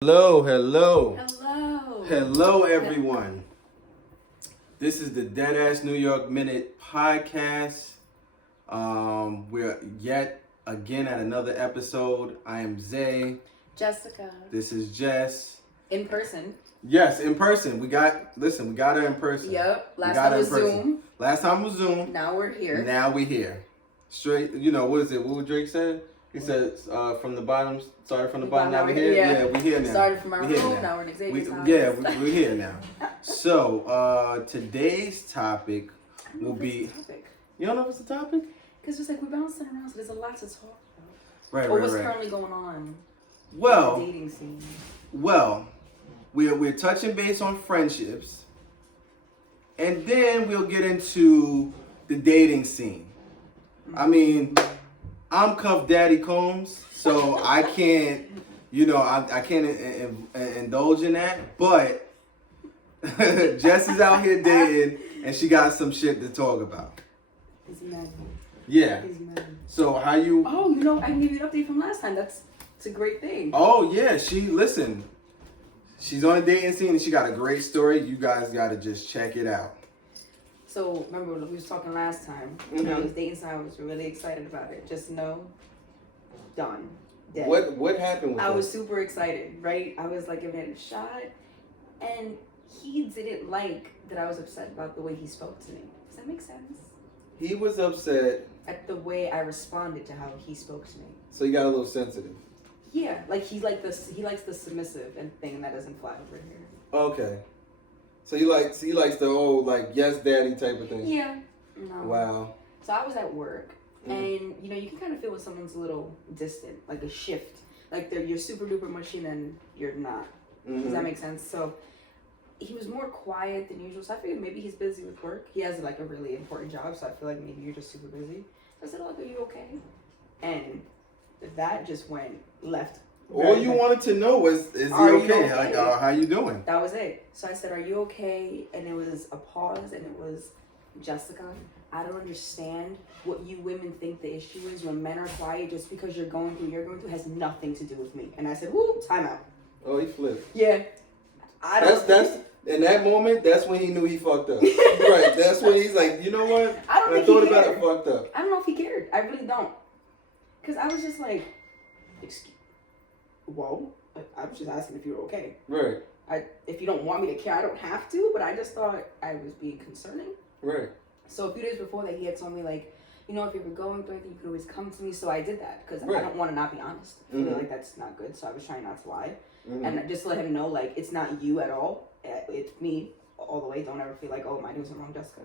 Hello, hello. Hello. Hello, everyone. This is the Deadass New York Minute podcast. We're yet again at another episode. I am Zay. Jessica. This is Jess. In person. Yes, in person. We got her in person. Yep. Last time was Zoom. Last time was Zoom. Now we're here. Now we're here. Straight, what is it? What would Drake say? He said, from the bottom, started from the bottom, now we're here. Yeah, we're here now. Started from our room, now we're in Xavier's house. Yeah, we're here now. So, today's topic will be... You don't know if it's a topic? Because it's like we're bouncing around, so there's a lot to talk about. Right. What's currently going on in the dating scene? Well, we're touching base on friendships, and then we'll get into the dating scene. I mean... I'm Cuff Daddy Combs, so I can't, I can't indulge in that. But Jess is out here dating, and she got some shit to talk about. He's mad. Yeah. He's mad. So how you? Oh, I can give you an update from last time. It's a great thing. Oh yeah, she's on a dating scene, and she got a great story. You guys got to just check it out. So, remember we was talking last time. Mm-hmm. I was dating someone. I was really excited about it. Just know, done. Dead. What happened with I was super excited, right? I was like giving it a shot. And he didn't like that I was upset about the way he spoke to me. Does that make sense? He was upset at the way I responded to how he spoke to me. So you got a little sensitive. Yeah, like he likes the submissive and thing that doesn't fly over here. Okay. So he likes the old yes daddy type of thing. Yeah. No. Wow. So I was at work, and you can kind of feel when someone's a little distant, like a shift, like you're super duper mushy and then you're not. Mm-hmm. Does that make sense? So he was more quiet than usual. So I figured maybe he's busy with work. He has a really important job, so I feel like maybe you're just super busy. So I said, "Are you okay?" And that just went left. All you wanted to know was, is he okay? How you doing? That was it. So I said, "Are you okay?" And it was a pause, and it was, "Jessica, I don't understand what you women think the issue is when men are quiet just because you're going through has nothing to do with me." And I said, "Woo, time out." Oh, he flipped. Yeah. That's in that moment, that's when he knew he fucked up. Right. That's when he's like, you know what? I thought about it, fucked up. I don't know if he cared. I really don't. Because I was just like, excuse. Whoa, I was just asking if you were okay. Right. If you don't want me to care, I don't have to, but I just thought I was being concerning. Right. So a few days before that, he had told me, if you were going through anything, you could always come to me. So I did that because I don't want to not be honest. I feel like that's not good. So I was trying not to lie. Mm-hmm. And just to let him know, it's not you at all. It's me all the way. Don't ever feel like, oh, am I doing something wrong, Jessica?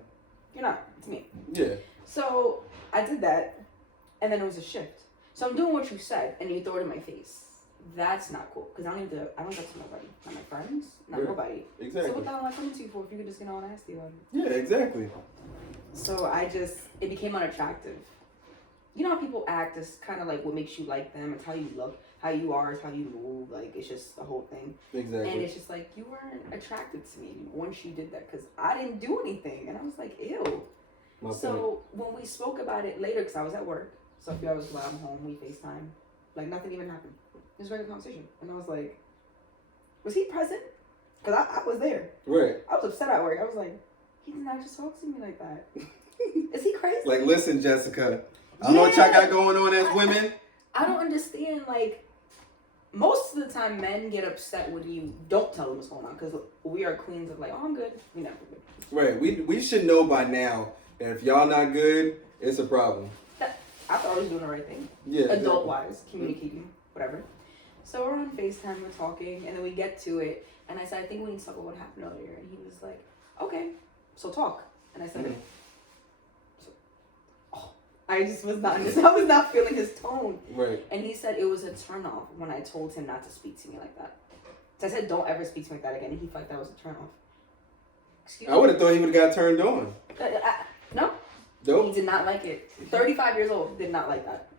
You're not. It's me. Yeah. So I did that, and then it was a shift. So I'm doing what you said, and you throw it in my face. That's not cool because I don't talk to nobody, not my friends, not nobody. Exactly. So what the hell am I coming to you for if you could just get all nasty about it? Yeah, exactly. So it became unattractive. You know how people act is kind of like what makes you like them. It's how you look, how you are, it's how you move. It's just the whole thing. Exactly. And it's just you weren't attracted to me once you did that because I didn't do anything, and I was like, ew. So when we spoke about it later, because I was at work, so a few hours while I'm home, we FaceTime. Nothing even happened. It was a regular conversation. And I was like, was he present? Because I was there. Right. I was upset at work. I was like, he did not just talk to me like that. Is he crazy? Listen, Jessica, I don't know what y'all got going on as women. I don't understand. Most of the time, men get upset when you don't tell them what's going on. Because we are queens of oh, I'm good. We never good. Right. We should know by now that if y'all not good, it's a problem. I thought I was doing the right thing. Yeah. Adult-wise, communicating, whatever. So we're on FaceTime, we're talking, and then we get to it, and I said, I think we need to talk about what happened earlier. And he was like, okay, so talk. And I said, I just was not feeling his tone. Right. And he said it was a turnoff when I told him not to speak to me like that. So I said, don't ever speak to me like that again. And he felt like that was a turnoff. Excuse me? I would have thought he would have got turned on. No. Nope. He did not like it. 35 years old, did not like that.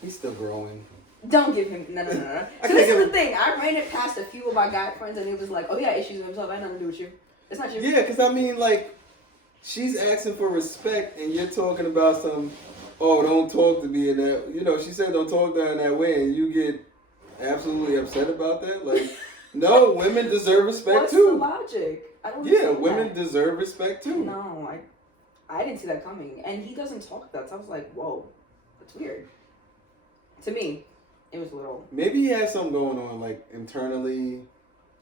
He's still growing. Don't give him no. So this is the thing. I ran it past a few of my guy friends, and he was like, "Oh, he got issues with himself. I had nothing to do with you. It's not you." Yeah, because she's asking for respect, and you're talking about some oh, don't talk to me in that. You know, she said don't talk to her in that way, and you get absolutely upset about that. Like, no, women deserve respect What's too. the logic? I don't Yeah, understand women that. deserve respect too. No, I didn't see that coming, and he doesn't talk that. So I was like, whoa, that's weird. To me, it was a little. Maybe he has something going on, like internally.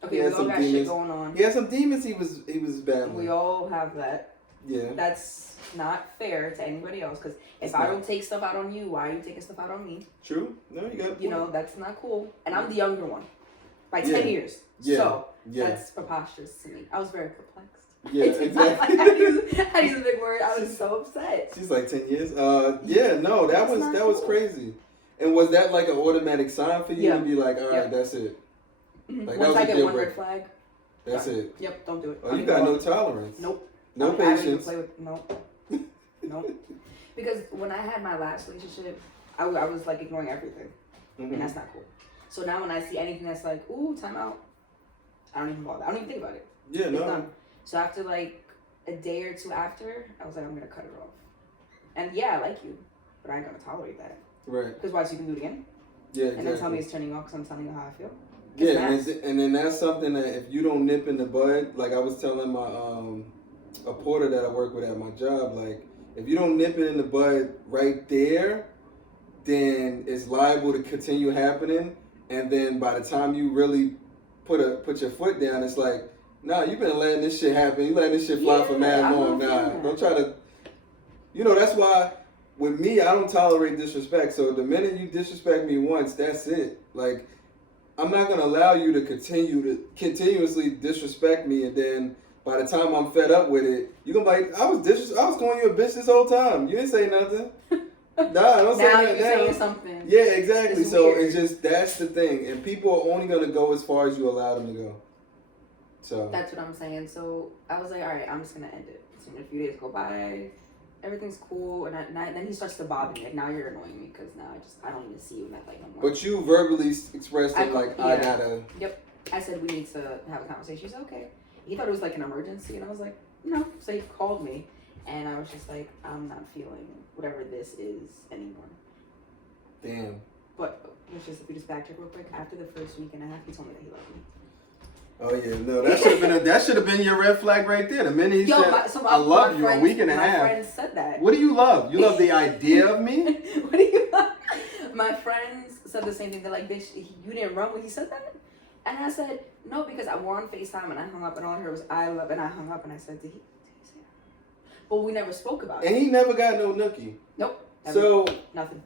Okay, He we has all some got demons. shit going on. He has some demons. He was battling. We all have that. Yeah. That's not fair to anybody else. Because if It's I not. don't take stuff out on you, why are you taking stuff out on me? True. No, you got. You know, that's not cool. And I'm the younger one by Yeah. 10 years. Yeah. So Yeah. that's preposterous to me. I was very perplexed. Yeah. Exactly. I use a big word. I was so upset. She's like 10 years. Yeah. No, that That's not was cool. crazy. And was that like an automatic sign for you Yeah. to be like, all right, Yeah. that's it. Like, that Once was I a get deal one breaker. red flag, That's done. it. Yep, don't do it. Oh, you got no tolerance. Nope. No I don't even patience. play with, nope. Because when I had my last relationship, I was like ignoring everything. Mhm. And that's not cool. So now when I see anything that's like, ooh, time out, I don't even bother. I don't even think about it. Yeah. It's No. done. So after like a day or two after, I was like, I'm gonna cut it off. And yeah, I like you, but I ain't gonna tolerate that. Right. Because why? So you can do it again? Yeah. And then tell me Exactly. it's turning off because I'm telling you how I feel? Yeah, It's and then that's something that if you don't nip in the bud, like I was telling my a porter that I work with at my job, like if you don't nip it in the bud right there, then it's liable to continue happening. And then by the time you really put your foot down, it's like, nah, you've been letting this shit happen. You letting this shit fly for Yeah, mad I'm long. not Nah, feeling don't try to. You know, that's why with me, I don't tolerate disrespect. So the minute you disrespect me once, that's it. Like, I'm not gonna allow you to continuously disrespect me, and then by the time I'm fed up with it, you gonna be like, I was calling you a bitch this whole time. You didn't say nothing. Nah, don't say Now that you're now. saying something. Yeah, exactly. It's So weird. it's just that's the thing, and people are only gonna go as far as you allow them to go. So That's what I'm saying. So I was like, all right, I'm just gonna end it. So a few days go by, everything's cool, and then he starts to bother me. Like now you're annoying me because now I don't even see you in that light no more. but you verbally expressed it like I yeah. gotta. I said we need to have a conversation. He said okay. He thought it was like an emergency, and I was like no. So he called me, and I was just like I'm not feeling whatever this is anymore. Damn. But if we just backtrack real quick, after the first week and a half, he told me that he loved me. Oh yeah, no, that should have been your red flag right there. The minute he said, "I love you," a week and a half. My friends said that. What do you love? You love the idea of me? What do you love? My friends said the same thing. They're like, "Bitch, you didn't run when he said that." And I said, "No, because I were on FaceTime and I hung up and all I heard was I love," and I hung up and I said, "Did he say that?" But we never spoke about And it. he never got no nookie. Nope. Ever. So Nothing.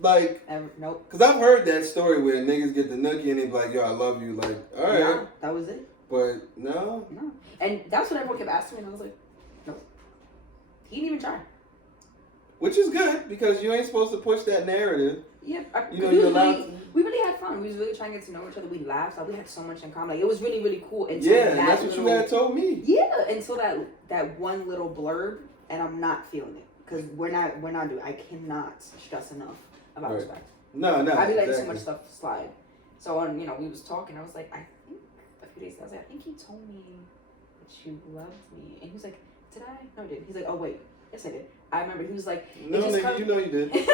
like, Ever. Nope. cause I've heard that story where niggas get the nookie and they be like, "Yo, I love you." Like, all right, Nah, that was it. but no. No. And that's what everyone kept asking me, and I was like, nope. He didn't even try. Which is good because you ain't supposed to push that narrative. Yeah, You know, you're allowed. we really had fun. We was really trying to get to know each other. We laughed. Like, we had so much in common. Like, it was really, really cool. Until Yeah, and that's what you had told me. Yeah, until that one little blurb, and I'm not feeling it because we're not doing. I cannot stress enough about Right. respect. No, I be letting exactly. too much stuff slide. So we was talking. I was like, I think a few days ago, I was like, I think you told me that you loved me, and he was like, did I? No, I didn't. He's like, oh wait, yes I did. I remember. He was like, No, it just nigga, you know you did.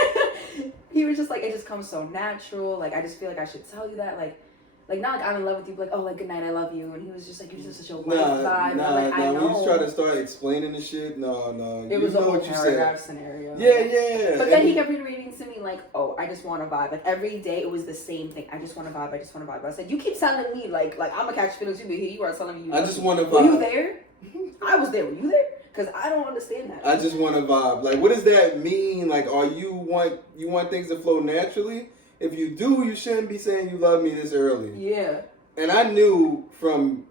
he was just like, it just comes so natural. Like, I just feel like I should tell you that. Like not like I'm in love with you, but like, oh, like, good night, I love you. And he was just like, you're just such a light vibe. And I'm like, I know. When you try to start explaining the shit, no. It was a know whole what you paragraph said. scenario. Yeah. But then he kept reading to me like, oh, I just want to vibe. Like every day it was the same thing. I just want to vibe. I just want to vibe. I said, you keep telling me like I'm gonna catch feelings too, but here you are telling me you. I just want to vibe. Were you there? I was there. Were you there? Because I don't understand that. I just want to vibe. Like, what does that mean? Like, are you want things to flow naturally? If you do, you shouldn't be saying you love me this early. Yeah. And I knew from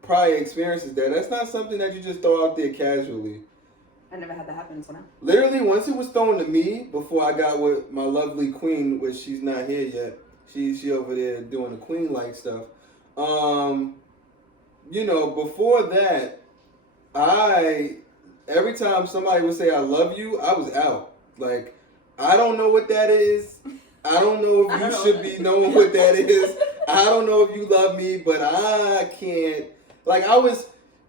prior experiences that that's not something that you just throw out there casually. I never had that happen until now. Literally, once it was thrown to me, before I got with my lovely queen, which she's not here yet. She over there doing the queen-like stuff. Before that, every time somebody would say I love you, I was out. Like, I don't know what that is. I don't know if you should be knowing what that is. I don't know if you love me, but I can't. Like, I was,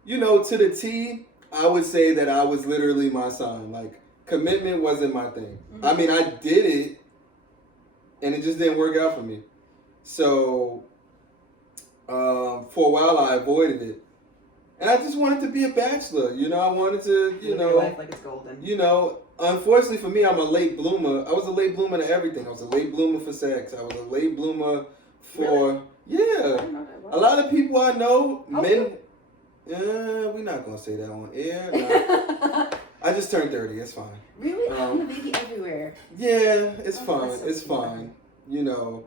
to the T, I would say that I was literally my sign. Like, commitment wasn't my thing. Mm-hmm. I mean, I did it, and it just didn't work out for me. So, for a while, I avoided it. And I just wanted to be a bachelor. You know, I wanted to, Live your life like it's golden. you know, unfortunately for me, I'm a late bloomer. I was a late bloomer to everything. I was a late bloomer for sex. I was a late bloomer for, Really? yeah. I didn't know that. Wow. A lot of people I know, How men, old? we're not going to say that on air. No. I just turned 30. It's fine. Really? I'm a baby everywhere. Yeah, it's Oh, fine. that's so It's cute. fine. You know,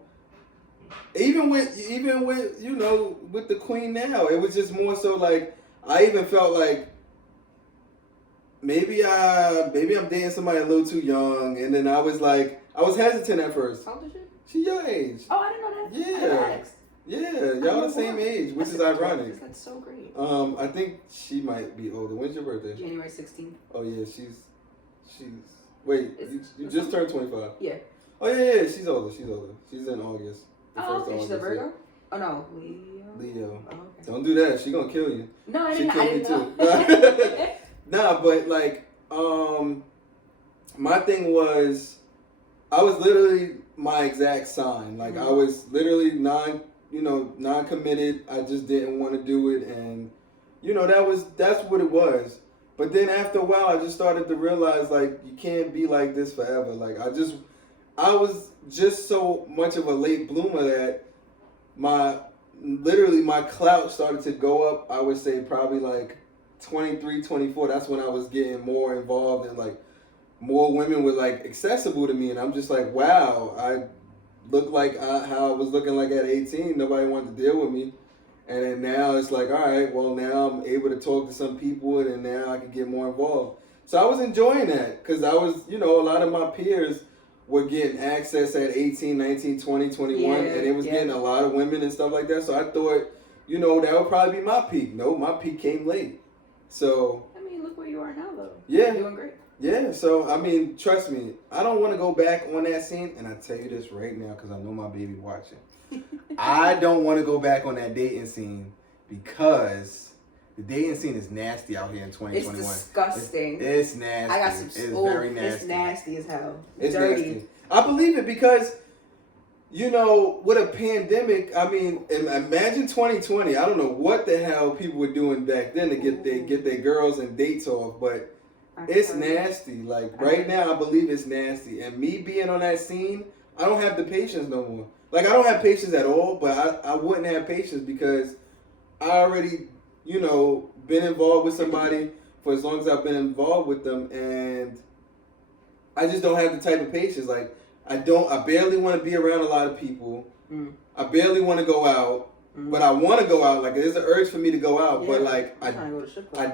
even with you know, with the queen now, it was just more so like I even felt like maybe I'm dating somebody a little too young, and then I was hesitant at first. How old is she? She your age. Oh, I didn't know that. Yeah. I didn't ask. Yeah, y'all the same age, which is ironic. That's so great. I think she might be older. When's your birthday? January 16th. Oh yeah, she's. Wait, you just turned 25. Yeah. Oh yeah, she's older. She's in August. The Oh, first okay. of She's a August, Virgo? Oh, no. Leo. yeah. Leo. Oh, okay. Don't do that. She gonna kill you. No, I She didn't killed know. me too. Nah, but like, my thing was, I was literally my exact sign. Like I was literally non-committed. I just didn't want to do it, and you know that's what it was. But then after a while, I just started to realize like you can't be like this forever. Like I was just so much of a late bloomer that my clout started to go up. I would say probably like 23, 24. That's when I was getting more involved and like more women were like accessible to me, and I'm just like, wow, I look like how I was looking like at 18. Nobody wanted to deal with me. And then now it's like, all right, well, now I'm able to talk to some people, and now I can get more involved. So I was enjoying that because I was, a lot of my peers were getting access at 18, 19, 20, 21, and it was getting a lot of women and stuff like that. So I thought, that would probably be my peak. No, my peak came late. So. I mean, look where you are now, though. Yeah. You're doing great. Yeah, so, I mean, trust me, I don't want to go back on that scene, and I tell you this right now because I know my baby watching. I don't want to go back on that dating scene because the dating scene is nasty out here in 2021. It's disgusting. It's nasty. I got some. It's very nasty. It's nasty as hell. It's dirty. nasty. I believe it because, with a pandemic, I mean, imagine 2020. I don't know what the hell people were doing back then to get their girls and dates off, but it's nasty. Like, right now, I believe it's nasty. And me being on that scene, I don't have the patience no more. Like, I don't have patience at all, but I wouldn't have patience because I already, been involved with somebody for as long as I've been involved with them, and I just don't have the type of patience. Like, I barely want to be around a lot of people. Mm. I barely want to go out, but I want to go out. Like, there's an urge for me to go out, but like, I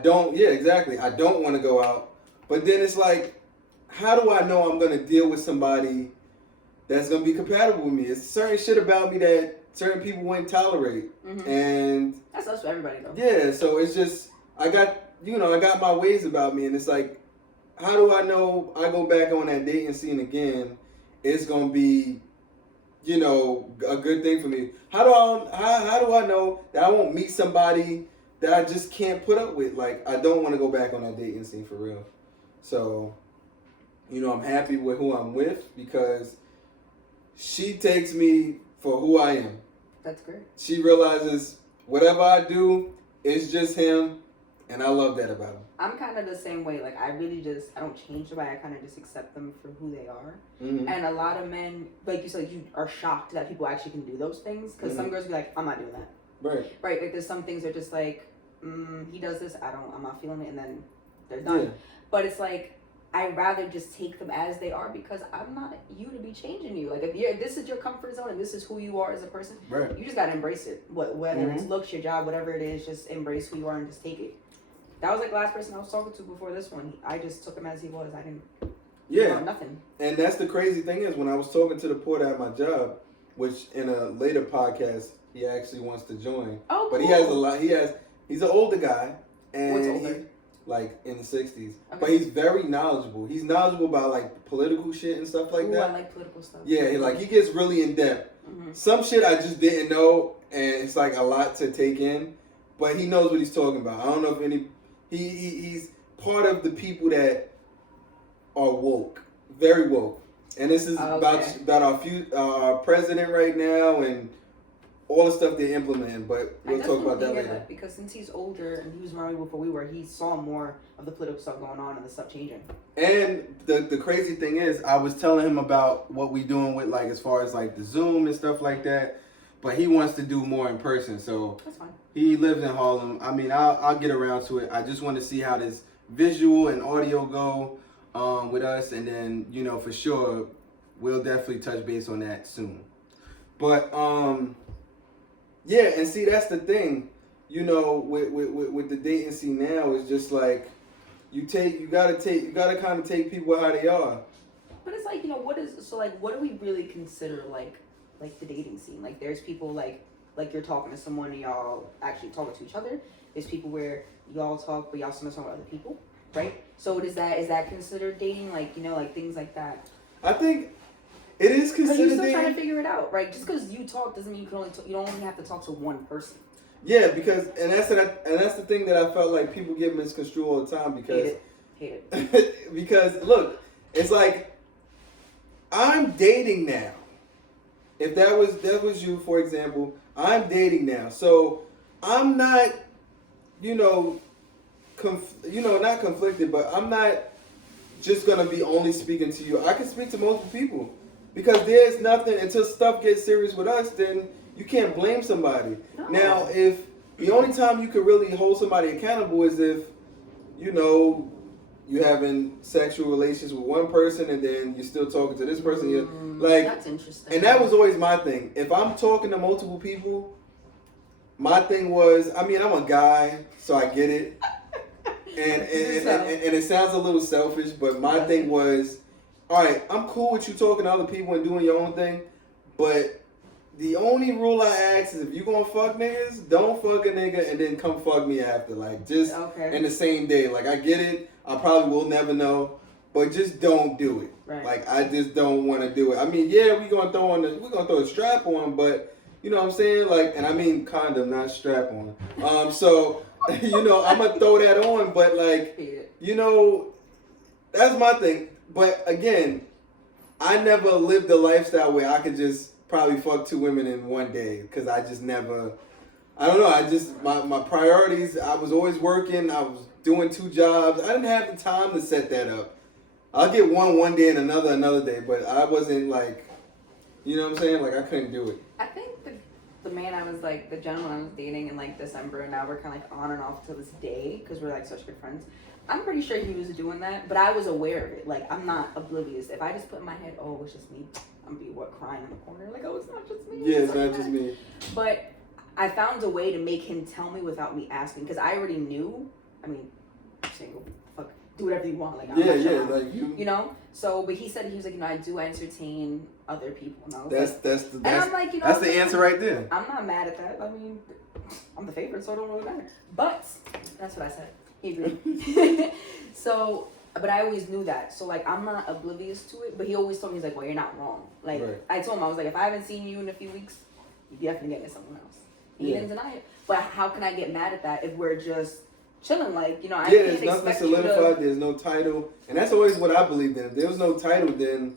don't, exactly. I don't want to go out. But then it's like, how do I know I'm going to deal with somebody that's going to be compatible with me? It's certain shit about me that certain people wouldn't tolerate. Mm-hmm. And that's us for everybody, though. Yeah, so it's just, I got my ways about me, and it's like, how do I know I go back on that dating scene again? It's going to be, a good thing for me. How do I know that I won't meet somebody that I just can't put up with? Like, I don't want to go back on that dating scene for real. So, I'm happy with who I'm with because she takes me for who I am. That's great. She realizes whatever I do, it's just him, and I love that about him. I'm kind of the same way. Like, I don't change the way. I kind of just accept them for who they are. Mm-hmm. And a lot of men, like you said, you are shocked that people actually can do those things. Because some girls be like, I'm not doing that. Right. Right. Like, there's some things that are just like, he does this, I'm not feeling it, and then they're done. Yeah. But it's like, I'd rather just take them as they are because I'm not you to be changing you. Like, if this is your comfort zone and this is who you are as a person, right, you just got to embrace it. Whether it's looks, your job, whatever it is, just embrace who you are and just take it. That was like the last person I was talking to before this one. I just took him as he was. I didn't know nothing. And that's the crazy thing is when I was talking to the porter at my job, which in a later podcast, he actually wants to join. Oh, cool. But he has a lot. He's an older guy. And what's older? Like in the 60s. Okay. But he's very knowledgeable. He's knowledgeable about like political shit and stuff like that. I like political stuff. Yeah, he gets really in depth. Mm-hmm. Some shit I just didn't know, and it's like a lot to take in. But he knows what he's talking about. I don't know if he's part of the people that are woke, very woke, and this is about our president right now and all the stuff they're implementing. But we'll talk about that later. Because since he's older and he was around before we were, he saw more of the political stuff going on and the stuff changing. And the crazy thing is, I was telling him about what we doing with like as far as like the Zoom and stuff like that, but he wants to do more in person. So that's fine. He lives in Harlem. I mean, I'll get around to it. I just want to see how this visual and audio go with us, and then for sure we'll definitely touch base on that soon. But yeah, and see that's the thing, with the dating scene now is just like you gotta kind of take people how they are. But it's like what do we really consider like the dating scene? Like there's people like you're talking to someone and y'all actually talking to each other. There's people where y'all talk but y'all sometimes talk with other people, right? So is that considered dating? Like like things like that. I think it is considered dating. But you're still trying to figure it out, right? Just because you talk doesn't mean you don't only have to talk to one person. Yeah, because that's the thing that I felt like people get misconstrued all the time because hate it. Because look, it's like I'm dating now. If that was you, for example, I'm dating now, so I'm not, not conflicted, but I'm not just gonna be only speaking to you. I can speak to multiple people because there's nothing until stuff gets serious with us. Then you can't blame somebody. No. Now, if the only time you could really hold somebody accountable is if, you having sexual relations with one person and then you're still talking to this person. That's interesting. And that was always my thing. If I'm talking to multiple people, my thing was, I'm a guy, so I get it. And it sounds a little selfish, but my thing was, all right, I'm cool with you talking to other people and doing your own thing, but the only rule I ask is if you gonna fuck niggas, don't fuck a nigga and then come fuck me after. Like, just in the same day. Like, I get it. I probably will never know, but just don't do it. Right. Like, I just don't want to do it. I mean, yeah, we're gonna throw a strap on, but you know what I'm saying? Like, and I mean condom, not strap on. So, I'm gonna throw that on, but like, that's my thing. But again, I never lived a lifestyle where I could just probably fuck 2 women in one day because I just never. I don't know. I just my priorities. I was always working. I was doing 2 jobs. I didn't have the time to set that up. I'll get one day and another day, but I wasn't like, you know what I'm saying? Like I couldn't do it. I think the man I was like, the gentleman I was dating in like December, and now we're kind of like on and off to this day because we're like such good friends. I'm pretty sure he was doing that, but I was aware of it. Like I'm not oblivious. If I just put in my head, oh, it's just me, I'm gonna be crying in the corner. Like, oh, it's not just me. Yeah, it's not just me. But I found a way to make him tell me without me asking because I already knew. I mean, single, fuck, do whatever you want. Like, I'm not sure. Like you know. So, but he said he was like, I do entertain other people. And I was and I'm like, that's the answer right there. I'm not mad at that. I mean, I'm the favorite, so it don't really matter. But that's what I said. He agreed. So, but I always knew that. So, like, I'm not oblivious to it. But he always told me, he's like, well, you're not wrong. Like, right. I told him, I was like, if I haven't seen you in a few weeks, you definitely get someone else. He didn't deny it. But how can I get mad at that if we're just chilling? Like, I can't there's nothing solidified. There's no title. And that's always what I believed in. If there was no title, then,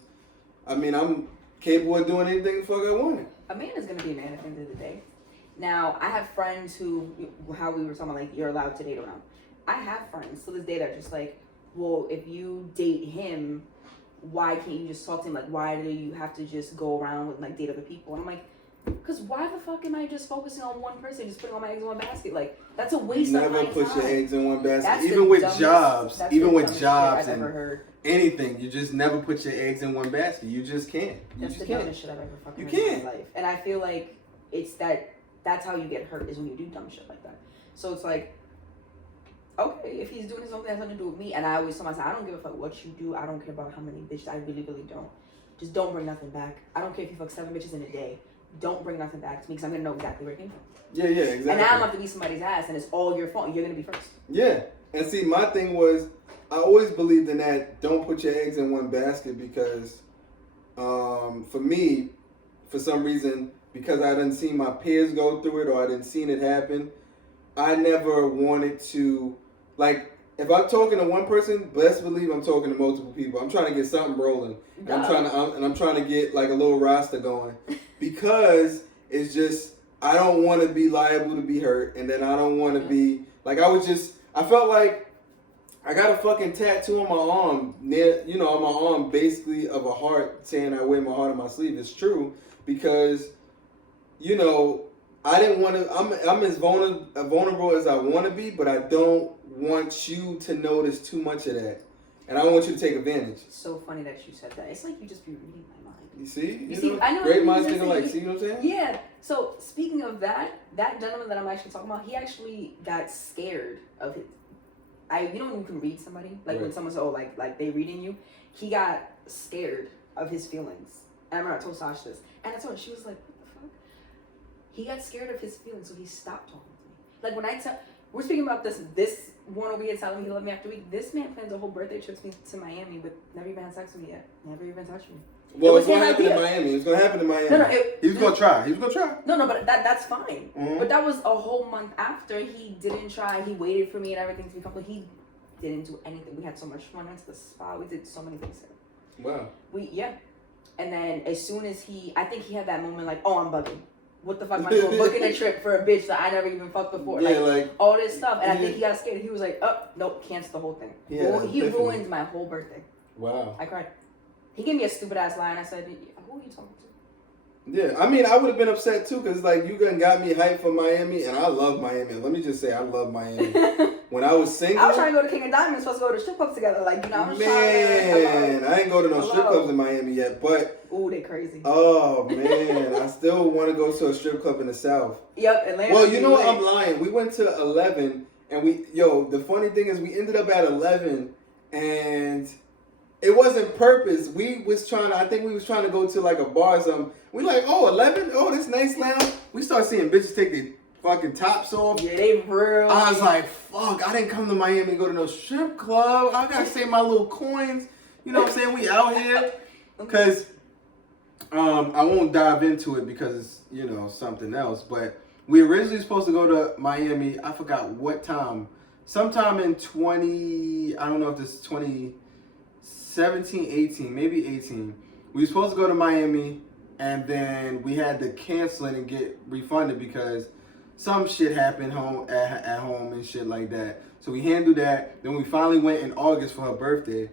I mean, I'm capable of doing anything the fuck I want. A man is going to be a man at the end of the day. Now, I have friends who, how we were talking about, like, you're allowed to date around. I have friends to this day that are just like, well, if you date him, why can't you just talk to him? Like, why do you have to just go around with, like, date other people? And I'm like, because why the fuck am I just focusing on one person, just putting all my eggs in one basket? Like, that's a waste of my time. Never put your eggs in one basket. Even with jobs and anything, you just never put your eggs in one basket. You just can't. That's the dumbest shit I've ever fucking heard in my life. And I feel like it's that's how you get hurt, is when you do dumb shit like that. So it's like, okay, if he's doing his own thing, that has nothing to do with me. And I always tell myself, I don't give a fuck what you do. I don't care about how many bitches. I really, really don't. Just don't bring nothing back. I don't care if you fuck 7 bitches in a day. Don't bring nothing back to me because I'm going to know exactly where it came from. Yeah, exactly. And now I'm going to be somebody's ass and it's all your fault. You're going to be first. Yeah. And see, my thing was, I always believed in that, don't put your eggs in one basket because for me, for some reason, because I didn't see my peers go through it or I didn't see it happen, I never wanted to, like, if I'm talking to one person, best believe I'm talking to multiple people. I'm trying to get something rolling. And I'm trying to get like a little roster going because it's just I don't want to be liable to be hurt, and then I don't want to be like I felt like I got a fucking tattoo on my arm on my arm basically of a heart saying I wear my heart on my sleeve. It's true because I didn't want to. I'm as vulnerable as I want to be, but I don't want you to notice too much of that, and I don't want you to take advantage. It's so funny that you said that. It's like you just be reading my mind. You see? You see, I know. Great minds think alike. See what I'm saying? Yeah. So speaking of that gentleman that I'm actually talking about, he actually got scared of it. You know when you can read somebody, like when someone's like they reading you, he got scared of his feelings. And I remember I told Sasha this, and I told her, she was like, "What the fuck?" He got scared of his feelings, so he stopped talking to me. Like when we're speaking about this one over here telling me he loved me after a week. This man plans a whole birthday trip to Miami, but never even had sex with me yet. Never even touched me. Well, it's going to happen in Miami. It's going to happen in Miami. No, he was going to try. He was going to try. No, but that's fine. Mm-hmm. But that was a whole month after he didn't try. He waited for me and everything to be complete. He didn't do anything. We had so much fun. Went to the spa. We did so many things there. Wow. And then as soon as I think he had that moment like, oh, I'm bugging. What the fuck am I doing? Booking a trip for a bitch that I never even fucked before. Yeah, like all this stuff. And I think he got scared. He was like, oh, nope, cancel the whole thing. Yeah, he ruined my whole birthday. Wow. I cried. He gave me a stupid ass line. I said, who are you talking to? Yeah, I mean, I would have been upset too because like you got me hyped for Miami, and I love Miami. Let me just say, I love Miami. When I was single, I was trying to go to King of Diamonds, supposed to go to strip clubs together. Like, I was trying. I ain't go to no strip clubs in Miami yet, but ooh, they crazy. Oh man, I still want to go to a strip club in the South. Yep, Atlanta. Well, you know what? I'm lying. We went to 11, and the funny thing is, we ended up at 11, and it wasn't purpose. I think we was trying to go to like a bar or something. We like, 11? Oh, this nice lounge. We start seeing bitches take their fucking tops off. Yeah, they real. I was like, fuck, I didn't come to Miami and go to no strip club. I gotta save my little coins. You know what I'm saying? We out here. Because I won't dive into it because it's, something else. But we originally supposed to go to Miami. I forgot what time. Sometime in I don't know if this is 2017, 18, maybe 18. We were supposed to go to Miami, and then we had to cancel it and get refunded because some shit happened at home and shit like that. So we handled that. Then we finally went in August for her birthday.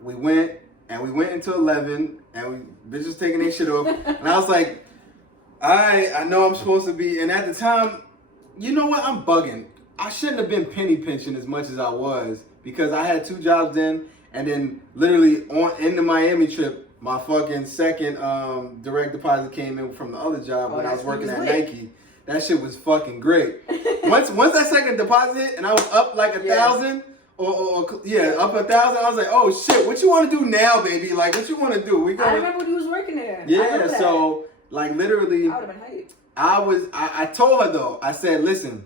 We went into 11, and bitches taking their shit off. And I was like, I know I'm supposed to be. And at the time, you know what? I'm bugging. I shouldn't have been penny pinching as much as I was because I had 2 jobs then, and then literally in the Miami trip, my fucking second direct deposit came in from the other job when I was working at Nike. That shit was fucking great. Once that second deposit hit and I was up like 1,000 up 1,000, I was like, oh shit, what you want to do now, baby? Like, what you want to do? I remember when he was working there. Yeah, so like literally, I would have been hyped. I told her though, I said, listen,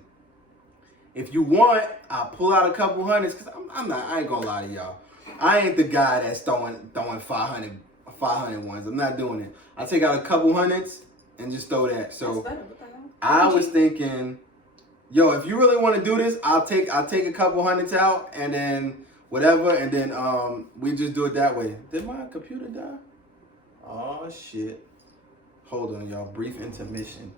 if you want, I'll pull out a couple hundreds because I ain't gonna lie to y'all. I ain't the guy that's throwing 500 ones. I'm not doing it. I'll take out a couple hundreds and just throw that. So that's better. What the hell? I was thinking, yo, if you really want to do this, I'll take a couple hundreds out and then whatever, and then we just do it that way. Did my computer die? Oh shit. Hold on, y'all. Brief intermission.